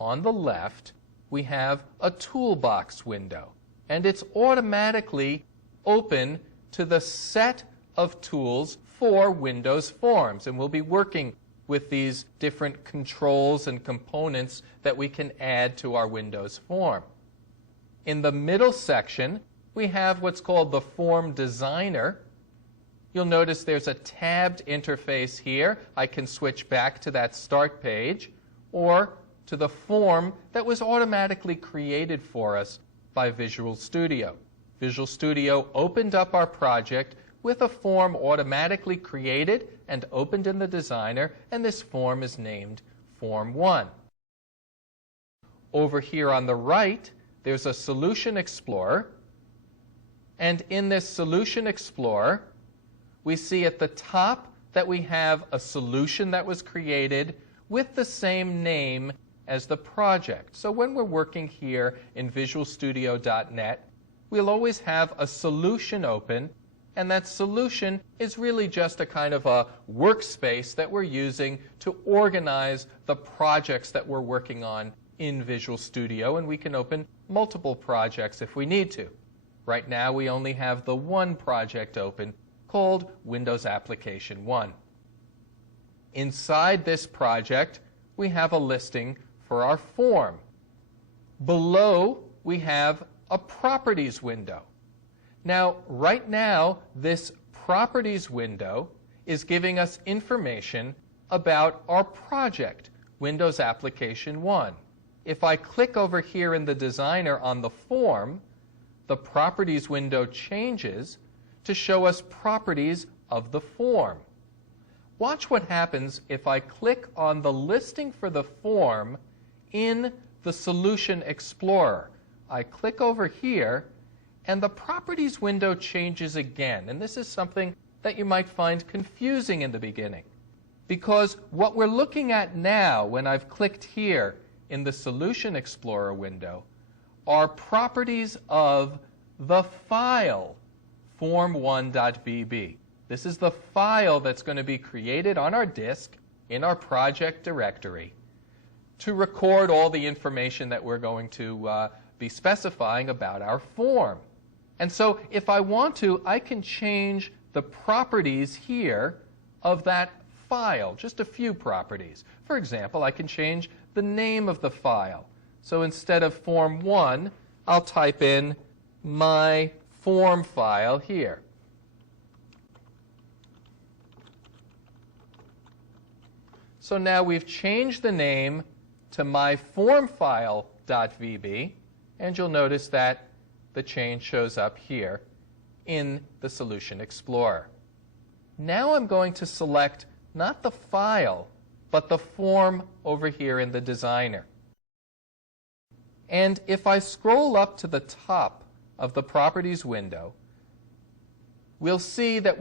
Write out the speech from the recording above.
on the left, we have a toolbox window, and it's automatically open to the set of tools for Windows Forms, and we'll be working with these different controls and components that we can add to our Windows form. In the middle section, we have what's called the Form Designer. You'll notice there's a tabbed interface here. I can switch back to that start page or to the form that was automatically created for us by Visual Studio. Visual Studio opened up our project with a form automatically created and opened in the Designer, and this form is named Form 1. Over here on the right, there's a Solution Explorer, and in this Solution Explorer, we see at the top that we have a solution that was created with the same name as the project. So when we're working here in VisualStudio.net, we'll always have a solution open, and that solution is really just a kind of a workspace that we're using to organize the projects that we're working on in Visual Studio, and we can open multiple projects if we need to. Right now we only have the one project open called Windows Application 1. Inside this project, we have a listing for our form. Below, we have a Properties window. Now, right now, this Properties window is giving us information about our project, Windows Application 1. If I click over here in the Designer on the form, the Properties window changes to show us properties of the form. Watch what happens if I click on the listing for the form in the Solution Explorer. I click over here, and the Properties window changes again. And this is something that you might find confusing in the beginning, because what we're looking at now, when I've clicked here in the Solution Explorer window, are properties of the file form1.vb. This is the file that's going to be created on our disk in our project directory to record all the information that we're going to be specifying about our form. And so if I want to, I can change the properties here of that file, just a few properties. For example, I can change the name of the file. So instead of form1, I'll type in my form file here. So now we've changed the name to myformfile.vb, and you'll notice that the change shows up here in the Solution Explorer. Now I'm going to select not the file, but the form over here in the Designer. And if I scroll up to the top of the Properties window, we'll see that